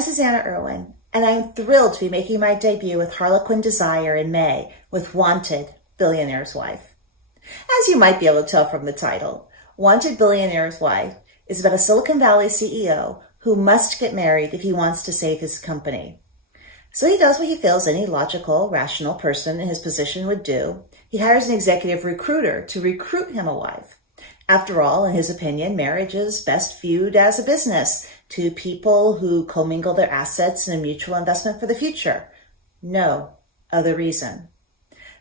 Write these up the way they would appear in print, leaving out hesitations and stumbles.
I'm Susanna Irwin, and I'm thrilled to be making my debut with Harlequin Desire in May with Wanted, Billionaire's Wife. As you might be able to tell from the title, Wanted Billionaire's Wife is about a Silicon Valley CEO who must get married if he wants to save his company. So he does what he feels any logical, rational person in his position would do. He hires an executive recruiter to recruit him a wife. After all, in his opinion, marriage is best viewed as a business to people who commingle their assets in a mutual investment for the future. No other reason.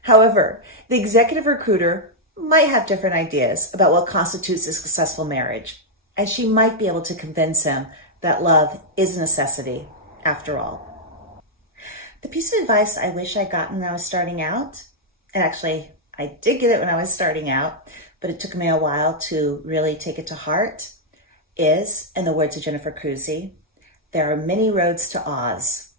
However, the executive recruiter might have different ideas about what constitutes a successful marriage, and she might be able to convince him that love is a necessity after all. The piece of advice I wish I'd gotten when I was starting out, and actually I did get it when I was starting out, but it took me a while to really take it to heart, is, in the words of Jennifer Crusie, there are many roads to Oz.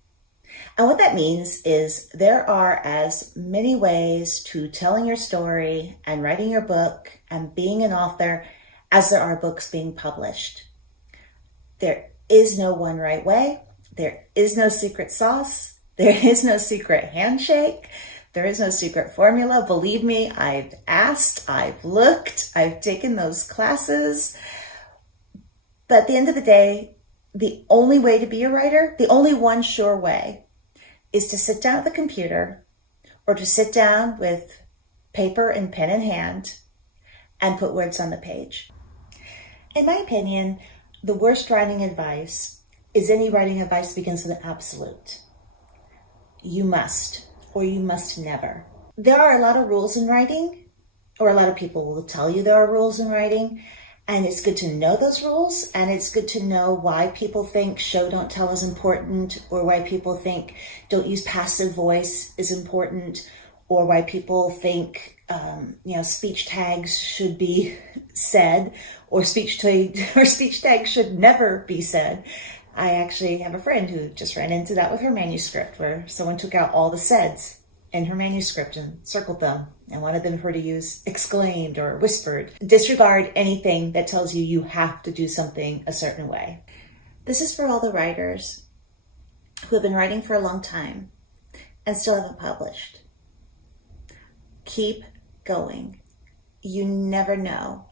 And what that means is there are as many ways to telling your story and writing your book and being an author as there are books being published. There is no one right way. There is no secret sauce. There is no secret handshake. There is no secret formula. Believe me, I've asked, I've looked, I've taken those classes. But at the end of the day, the only way to be a writer, the only one sure way, is to sit down at the computer or to sit down with paper and pen in hand and put words on the page. In my opinion, the worst writing advice is any writing advice that begins with an absolute. You must, or you must never. There are a lot of rules in writing, or a lot of people will tell you there are rules in writing, and it's good to know those rules, and it's good to know why people think show don't tell is important, or why people think don't use passive voice is important, or why people think speech tags should be said, or speech tags should never be said. I actually have a friend who just ran into that with her manuscript, where someone took out all the saids in her manuscript and circled them and wanted them her to use exclaimed or whispered. Disregard anything that tells you you have to do something a certain way. This is for all the writers who have been writing for a long time and still haven't published. Keep going. You never know.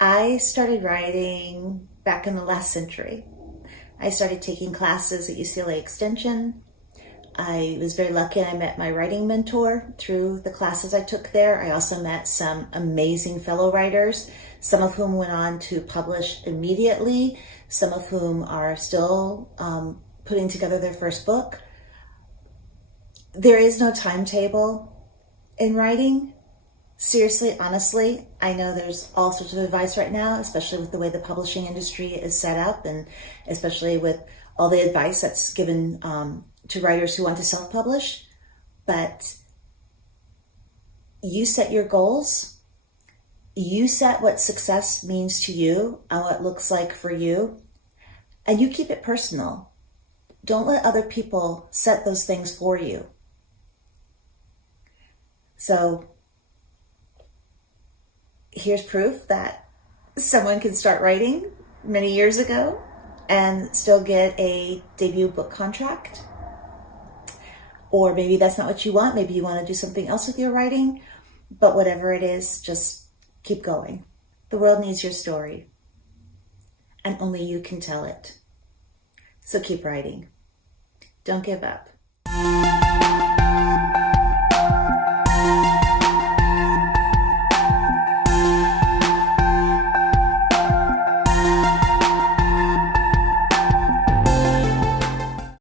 I started writing back in the last century. I started taking classes at UCLA Extension. I was very lucky and I met my writing mentor through the classes I took there. I also met some amazing fellow writers, some of whom went on to publish immediately, some of whom are still putting together their first book. There is no timetable in writing. Seriously, honestly, I know there's all sorts of advice right now, especially with the way the publishing industry is set up and especially with all the advice that's given to writers who want to self-publish. But you set your goals, you set what success means to you and what it looks like for you, and you keep it personal. Don't let other people set those things for you. So here's proof that someone can start writing many years ago and still get a debut book contract. Or maybe that's not what you want. Maybe you want to do something else with your writing. But whatever it is, just keep going. The world needs your story. And only you can tell it. So keep writing. Don't give up.